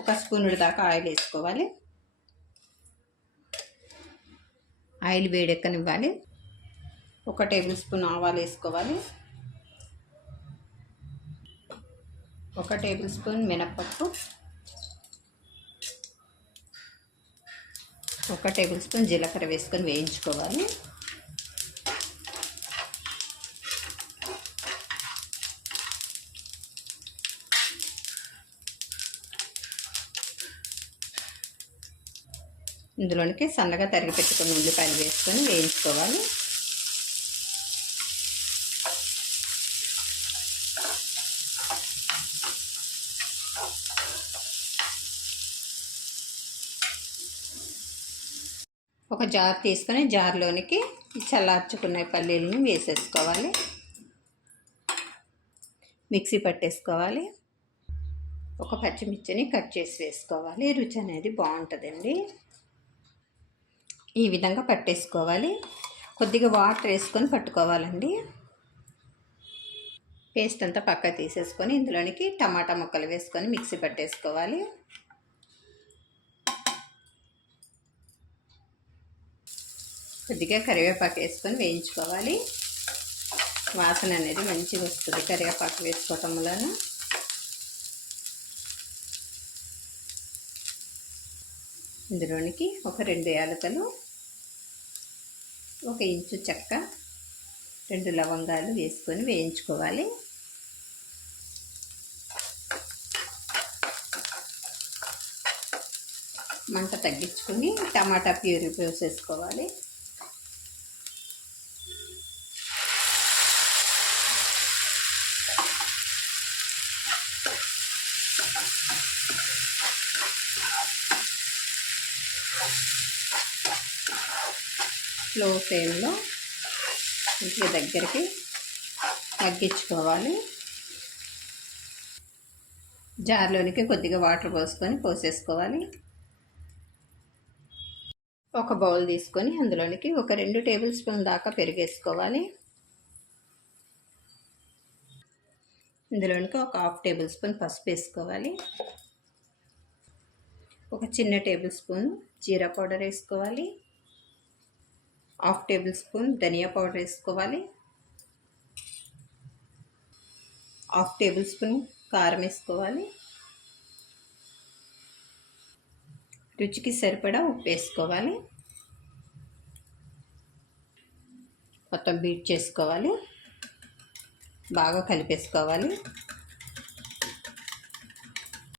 ఒక స్పూనుడు దాకా ఆయిల్ వేసుకోవాలి. ఆయిల్ వేడెక్కనివ్వాలి. 1 టేబుల్ స్పూన్ ఆవాలు వేసుకోవాలి. 1 టేబుల్ స్పూన్ మినప్పప్పు, 1 టేబుల్ స్పూన్ జీలకర్ర వేసుకొని వేయించుకోవాలి. ఇందులోనికి సన్నగా తరిగి పెట్టుకున్న ఉల్లిపాయలు వేసుకొని వేయించుకోవాలి. ఒక జార్ తీసుకొని జార్లోనికి చల్లార్చుకున్న పల్లీలను వేసేసుకోవాలి. మిక్సీ పట్టేసుకోవాలి. ఒక పచ్చిమిర్చిని కట్ చేసి వేసుకోవాలి. రుచి అనేది బాగుంటుందండి. ఈ విధంగా పట్టేసుకోవాలి. కొద్దిగా వాటర్ వేసుకొని పట్టుకోవాలండి. పేస్ట్ అంతా పక్క తీసేసుకొని ఇందులోనికి టమాటా ముక్కలు వేసుకొని మిక్సీ పట్టేసుకోవాలి. కొద్దిగా కరివేపాకు వేసుకొని వేయించుకోవాలి. వాసన అనేది మంచిగా వస్తుంది కరివేపాకు వేసుకోవటం వలన. ఇందులోనికి ఒక 2 యాలకులు, 1 ఇంచు చెక్క, 2 లవంగాలు వేసుకొని వేయించుకోవాలి. మంట తగ్గించుకొని టమాటా ప్యూరీ పోసేసుకోవాలి. స్లో ఫ్లేమ్లో ఇంటి దగ్గరికి తగ్గించుకోవాలి. జార్లోనికి కొద్దిగా వాటర్ పోసేసుకోవాలి. ఒక బౌల్ తీసుకొని అందులోనికి ఒక 2 టేబుల్ స్పూన్ దాకా పెరిగేసుకోవాలి. ఇందులోనికి ఒక 1/2 టేబుల్ స్పూన్ పసుపు వేసుకోవాలి. ఒక చిన్న టేబుల్ స్పూన్ జీరా పౌడర్ వేసుకోవాలి. 1/2 టేబుల్ స్పూన్ ధనియా పౌడర్ వేసుకోవాలి. 1/2 టేబుల్ స్పూన్ కారం వేసుకోవాలి. రుచికి సరిపడా ఉప్పు వేసుకోవాలి. మొత్తం బీట్ చేసుకోవాలి. బాగా కలిపేసుకోవాలి.